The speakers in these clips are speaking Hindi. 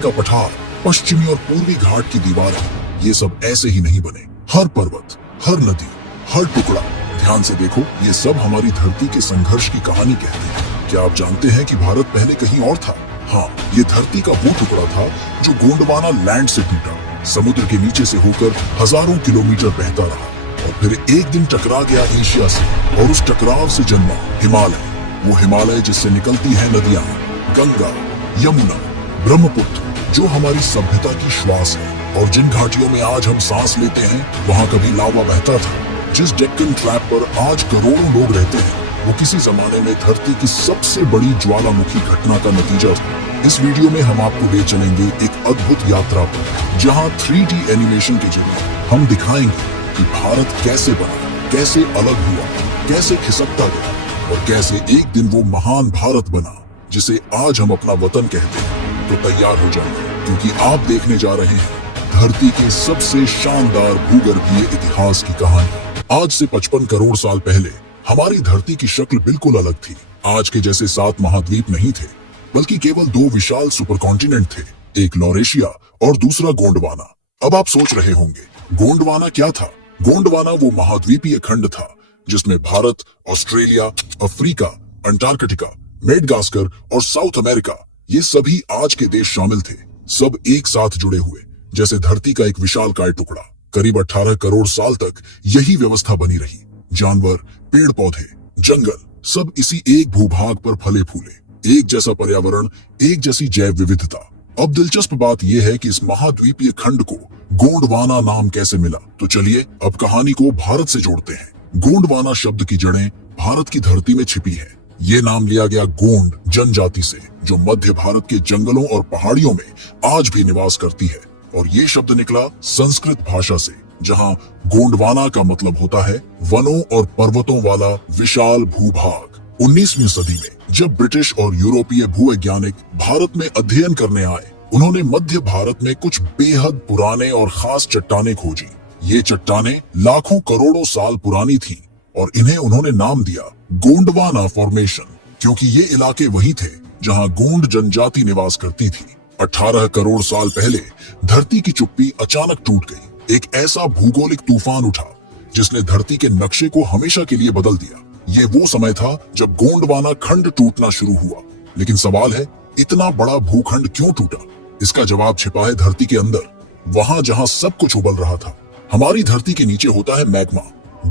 का पठार, पश्चिमी और पूर्वी घाट की दीवारें, ये सब ऐसे ही नहीं बने। हर पर्वत, हर नदी, हर टुकड़ा, ध्यान से देखो, ये सब हमारी धरती के संघर्ष की कहानी कहते हैं। क्या आप जानते हैं कि भारत पहले कहीं और था? हाँ, ये धरती का वो टुकड़ा था जो गोंडवाना लैंड से टूटा, समुद्र के नीचे से होकर हजारों किलोमीटर बहता रहा और फिर एक दिन टकरा गया एशिया से, और उस टकराव से जन्मा हिमालय, वो हिमालय जिससे निकलती है नदियां गंगा, यमुना, ब्रह्मपुत्र, जो हमारी सभ्यता की श्वास है। और जिन घाटियों में आज हम सांस लेते हैं, वहाँ कभी लावा बहता था। जिस डेक्कन ट्रैप पर आज करोड़ों लोग रहते हैं, वो किसी जमाने में धरती की सबसे बड़ी ज्वालामुखी घटना का नतीजा था। इस वीडियो में हम आपको ले चलेंगे एक अद्भुत यात्रा पर, जहां 3D एनिमेशन के जरिए हम दिखाएंगे कि भारत कैसे बना, कैसे अलग हुआ, कैसे खिसकता गया और कैसे एक दिन वो महान भारत बना जिसे आज हम अपना वतन कहते हैं। तो तैयार हो जाइए, क्योंकि आप देखने जा रहे हैं धरती के सबसे शानदार भूगर्भीय इतिहास की कहानी। आज से 55 करोड़ साल पहले हमारी धरती की शक्ल बिल्कुल अलग थी। आज के जैसे 7 महाद्वीप नहीं थे, बल्कि केवल 2 विशाल सुपर कॉन्टिनेंट थे, एक लॉरेशिया और दूसरा गोंडवाना। अब आप सोच रहे होंगे, गोंडवाना क्या था? गोंडवाना वो महाद्वीपीय खंड था जिसमें Bharat, Australia, Africa, Antarctica, Madagascar और साउथ अमेरिका, ये सभी आज के देश शामिल थे। सब एक साथ जुड़े हुए, जैसे धरती का एक विशालकाय टुकड़ा। करीब 18 करोड़ साल तक यही व्यवस्था बनी रही। जानवर, पेड़ पौधे, जंगल, सब इसी एक भूभाग पर फले फूले। एक जैसा पर्यावरण, एक जैसी जैव विविधता। अब दिलचस्प बात यह है कि इस महाद्वीपीय खंड को गोंडवाना नाम कैसे मिला। तो चलिए अब कहानी को भारत से जोड़ते हैं। गोंडवाना शब्द की जड़ें भारत की धरती में छिपी है। ये नाम लिया गया गोंड जनजाति से, जो मध्य भारत के जंगलों और पहाड़ियों में आज भी निवास करती है। और ये शब्द निकला संस्कृत भाषा से, जहां गोंडवाना का मतलब होता है वनों और पर्वतों वाला विशाल भूभाग। 19वीं सदी में जब ब्रिटिश और यूरोपीय भूवैज्ञानिक भारत में अध्ययन करने आए, उन्होंने मध्य भारत में कुछ बेहद पुराने और खास चट्टानें खोजी। ये चट्टानें लाखों करोड़ों साल पुरानी थी और इन्हें उन्होंने नाम दिया गोंडवाना फॉर्मेशन, क्योंकि ये इलाके वही थे जहां गोंड जनजाति निवास करती थी। 18 करोड़ साल पहले धरती की चुप्पी अचानक टूट गई। एक ऐसा भूगोलिक तूफान उठा जिसने धरती के नक्शे को हमेशा के लिए बदल दिया। ये वो समय था जब गोंडवाना खंड टूटना शुरू हुआ। लेकिन सवाल है, इतना बड़ा भूखंड क्यों टूटा? इसका जवाब छिपा है धरती के अंदर, वहां जहां सब कुछ उबल रहा था। हमारी धरती के नीचे होता है मैग्मा,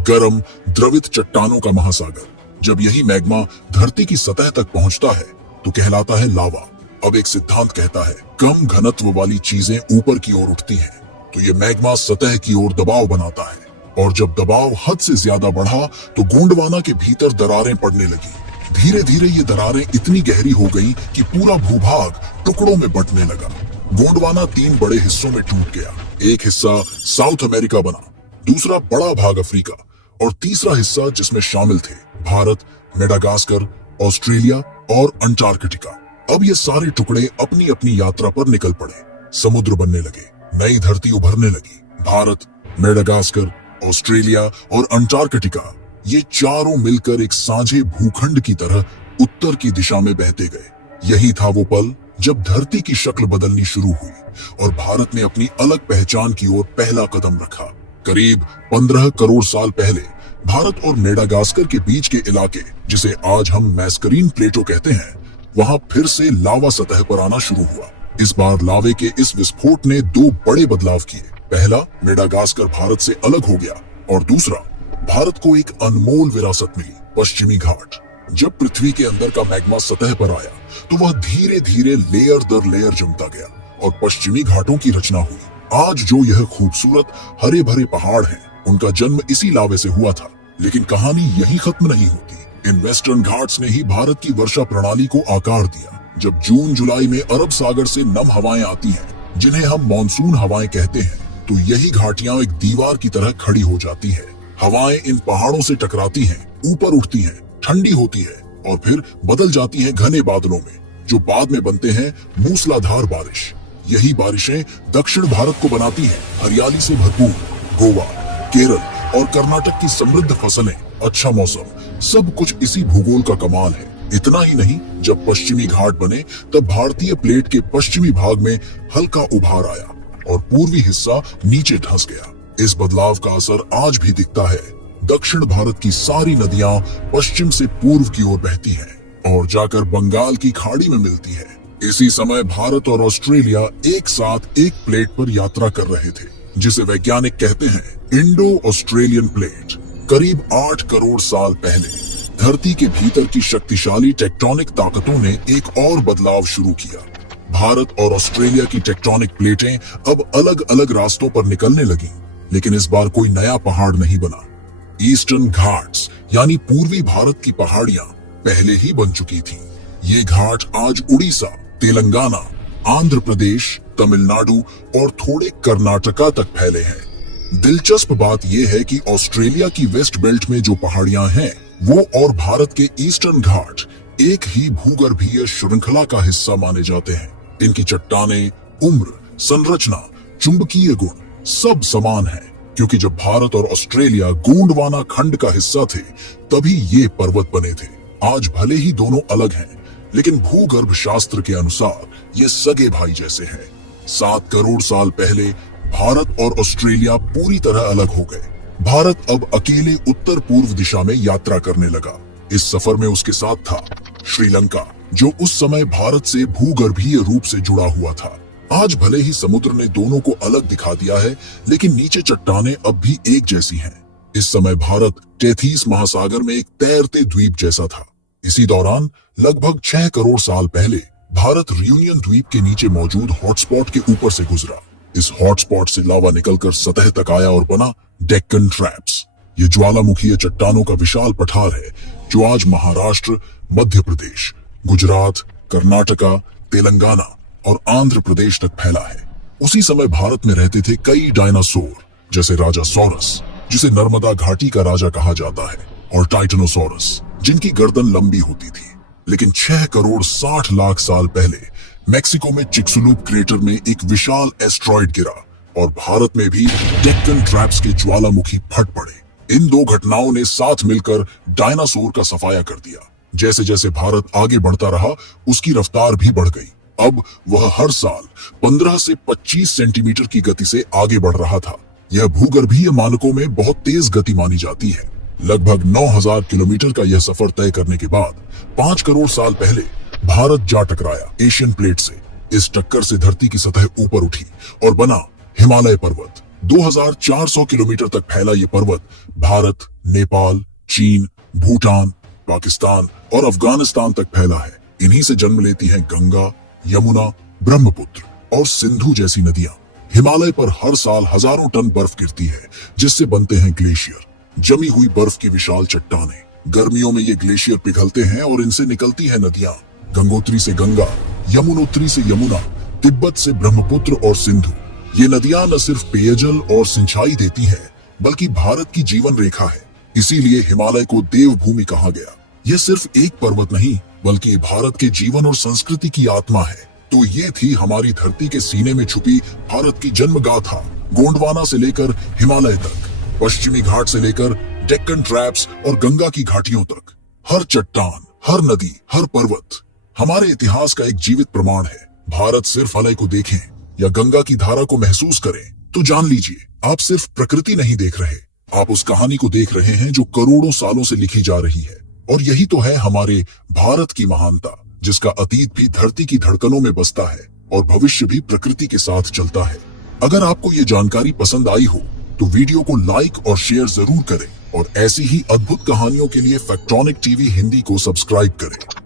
गर्म द्रवित चट्टानों का महासागर। जब यही मैग्मा धरती की सतह तक पहुंचता है तो कहलाता है लावा। अब एक सिद्धांत कहता है, कम घनत्व वाली चीजें ऊपर की ओर उठती हैं, तो ये मैग्मा सतह की ओर दबाव बनाता है, और जब दबाव हद से ज्यादा बढ़ा तो गोंडवाना के भीतर दरारें पड़ने लगी। धीरे धीरे ये दरारें इतनी गहरी हो गई कि पूरा भूभाग टुकड़ों में बंटने लगा। गोंडवाना 3 बड़े हिस्सों में टूट गया। एक हिस्सा साउथ अमेरिका बना, दूसरा बड़ा भाग अफ्रीका और तीसरा हिस्सा जिसमें शामिल थे भारत, मेडागास्कर, ऑस्ट्रेलिया और अंटार्कटिका। अब ये सारे टुकड़े अपनी अपनी यात्रा पर निकल पड़े। समुद्र बनने लगे, नई धरती उभरने लगी। भारत, मेडागास्कर, ऑस्ट्रेलिया और अंटार्कटिका, ये चारों मिलकर एक साझे भूखंड की तरह उत्तर की दिशा में बहते गए। यही था वो पल जब धरती की शक्ल बदलनी शुरू हुई और भारत ने अपनी अलग पहचान की ओर पहला कदम रखा। करीब 15 करोड़ साल पहले भारत और मेडागास्कर के बीच के इलाके, जिसे आज हम मैस्करीन प्लेटो कहते हैं, वहां फिर से लावा सतह पर आना शुरू हुआ। इस बार लावे के इस विस्फोट ने 2 बड़े बदलाव किए। पहला, मेडागास्कर भारत से अलग हो गया और दूसरा, भारत को एक अनमोल विरासत मिली, पश्चिमी घाट। जब पृथ्वी के अंदर का मैग्मा सतह पर आया तो वह धीरे धीरे लेयर दर लेयर जमता गया और पश्चिमी घाटों की रचना हुई। आज जो यह खूबसूरत हरे भरे पहाड़ हैं, उनका जन्म इसी लावे से हुआ था। लेकिन कहानी यही खत्म नहीं होती। इन वेस्टर्न घाट्स ने ही भारत की वर्षा प्रणाली को आकार दिया। जब जून जुलाई में अरब सागर से नम हवाएं आती हैं, जिन्हें हम मॉनसून हवाएं कहते हैं, तो यही घाटियां एक दीवार की तरह खड़ी हो जाती है। हवाएं इन पहाड़ों से टकराती हैं, ऊपर उठती हैं, ठंडी होती है और फिर बदल जाती हैं घने बादलों में, जो बाद में बनते हैं मूसलाधार बारिश। यही बारिशें दक्षिण भारत को बनाती हैं हरियाली से भरपूर। गोवा, केरल और कर्नाटक की समृद्ध फसलें, अच्छा मौसम, सब कुछ इसी भूगोल का कमाल है। इतना ही नहीं, जब पश्चिमी घाट बने तब भारतीय प्लेट के पश्चिमी भाग में हल्का उभार आया और पूर्वी हिस्सा नीचे धंस गया। इस बदलाव का असर आज भी दिखता है। दक्षिण भारत की सारी नदियां पश्चिम से पूर्व की ओर बहती हैं और जाकर बंगाल की खाड़ी में मिलती है। इसी समय भारत और ऑस्ट्रेलिया एक साथ एक प्लेट पर यात्रा कर रहे थे, जिसे वैज्ञानिक कहते हैं इंडो ऑस्ट्रेलियन प्लेट। करीब 8 करोड़ साल पहले धरती के भीतर की शक्तिशाली टेक्टोनिक ताकतों ने एक और बदलाव शुरू किया। भारत और ऑस्ट्रेलिया की टेक्टोनिक प्लेटें अब अलग अलग रास्तों पर निकलने लगी, लेकिन इस बार कोई नया पहाड़ नहीं बना। ईस्टर्न घाट्स यानी पूर्वी भारत की पहाड़ियां पहले ही बन चुकी थीं। ये घाट आज उड़ीसा, तेलंगाना, आंध्र प्रदेश, तमिलनाडु और थोड़े कर्नाटका तक फैले हैं। दिलचस्प बात यह है कि ऑस्ट्रेलिया की वेस्ट बेल्ट में जो पहाड़ियां हैं, वो और भारत के ईस्टर्न घाट एक ही भूगर्भीय श्रृंखला का हिस्सा माने जाते हैं। इनकी चट्टानें, उम्र, संरचना, चुंबकीय गुण सब समान है, क्योंकि जब भारत और ऑस्ट्रेलिया गोंडवाना खंड का हिस्सा थे, तभी ये पर्वत बने थे। आज भले ही दोनों अलग हैं, लेकिन भूगर्भ शास्त्र के अनुसार ये सगे भाई जैसे हैं। 7 करोड़ साल पहले भारत और ऑस्ट्रेलिया पूरी तरह अलग हो गए। भारत अब अकेले उत्तर पूर्व दिशा में यात्रा करने लगा। इस सफर में उसके साथ था श्रीलंका, जो उस समय भारत से भूगर्भीय रूप से जुड़ा हुआ था। आज भले ही समुद्र ने दोनों को अलग दिखा दिया है, लेकिन नीचे चट्टानें अब भी एक जैसी हैं। इस समय भारत टेथीस महासागर में एक तैरते द्वीप जैसा था। इसी दौरान लगभग 6 करोड़ साल पहले भारत रियूनियन द्वीप के नीचे मौजूद हॉटस्पॉट के ऊपर से गुजरा। इस हॉटस्पॉट से लावा निकलकर सतह तक आया और बना डेक्कन ट्रैप्स। ये ज्वालामुखीय चट्टानों का विशाल पठार है, जो आज महाराष्ट्र, मध्य प्रदेश, गुजरात, कर्नाटका, तेलंगाना और आंध्र प्रदेश तक फैला है। उसी समय भारत में रहते थे कई डायनासोर, जैसे राजा सौरस, जिसे नर्मदा घाटी का राजा कहा जाता है, और टाइटेनोसॉरस, जिनकी गर्दन लंबी होती थी। लेकिन 6 करोड़ 60 लाख साल पहले मेक्सिको में चिक्सुलूप क्रेटर में एक विशाल एस्ट्रॉइड गिरा और भारत में भी डेक्कन ट्रैप्स के ज्वालामुखी फट पड़े। इन दो घटनाओं ने साथ मिलकर डायनासोर का सफाया कर दिया। जैसे जैसे भारत आगे बढ़ता रहा, उसकी रफ्तार भी बढ़ गई। अब वह हर साल 15 से 25 सेंटीमीटर की गति से आगे बढ़ रहा था। यह भूगर्भीय मानकों में बहुत तेज गति मानी जाती है। लगभग 9000 किलोमीटर का यह सफर तय करने के बाद 5 करोड़ साल पहले भारत जा टकराया एशियन प्लेट से। इस टक्कर से धरती की सतह ऊपर उठी और बना हिमालय पर्वत। 2400 किलोमीटर तक फैला ये पर्वत भारत, नेपाल, चीन, भूटान, पाकिस्तान और अफगानिस्तान तक फैला है। इन्हीं से जन्म लेती हैं गंगा, यमुना, ब्रह्मपुत्र और सिंधु जैसी नदियां। हिमालय पर हर साल हजारों टन बर्फ गिरती है, जिससे बनते हैं ग्लेशियर, जमी हुई बर्फ की विशाल चट्टानें। गर्मियों में ये ग्लेशियर पिघलते हैं और इनसे निकलती है नदियां। गंगोत्री से गंगा, यमुनोत्री से यमुना, तिब्बत से ब्रह्मपुत्र और सिंधु। ये नदियां न सिर्फ पेयजल और सिंचाई देती हैं, बल्कि भारत की जीवन रेखा है। इसीलिए हिमालय को देवभूमि कहा गया। यह सिर्फ एक पर्वत नहीं, बल्कि भारत के जीवन और संस्कृति की आत्मा है। तो ये थी हमारी धरती के सीने में छुपी भारत की जन्म गाथा। गोंडवाना से लेकर हिमालय तक, पश्चिमी घाट से लेकर डेक्कन ट्रैप्स और गंगा की घाटियों तक, हर चट्टान, हर नदी, हर पर्वत हमारे इतिहास का एक जीवित प्रमाण है। भारत सिर्फ हिमालय को देखें या गंगा की धारा को महसूस करें, तो जान लीजिए आप सिर्फ प्रकृति नहीं देख रहे, आप उस कहानी को देख रहे हैं जो करोड़ों सालों से लिखी जा रही है। और यही तो है हमारे भारत की महानता, जिसका अतीत भी धरती की धड़कनों में बसता है और भविष्य भी प्रकृति के साथ चलता है। अगर आपको ये जानकारी पसंद आई हो, तो वीडियो को लाइक और शेयर जरूर करें और ऐसी ही अद्भुत कहानियों के लिए फैक्ट्रॉनिक टीवी हिंदी को सब्सक्राइब करें।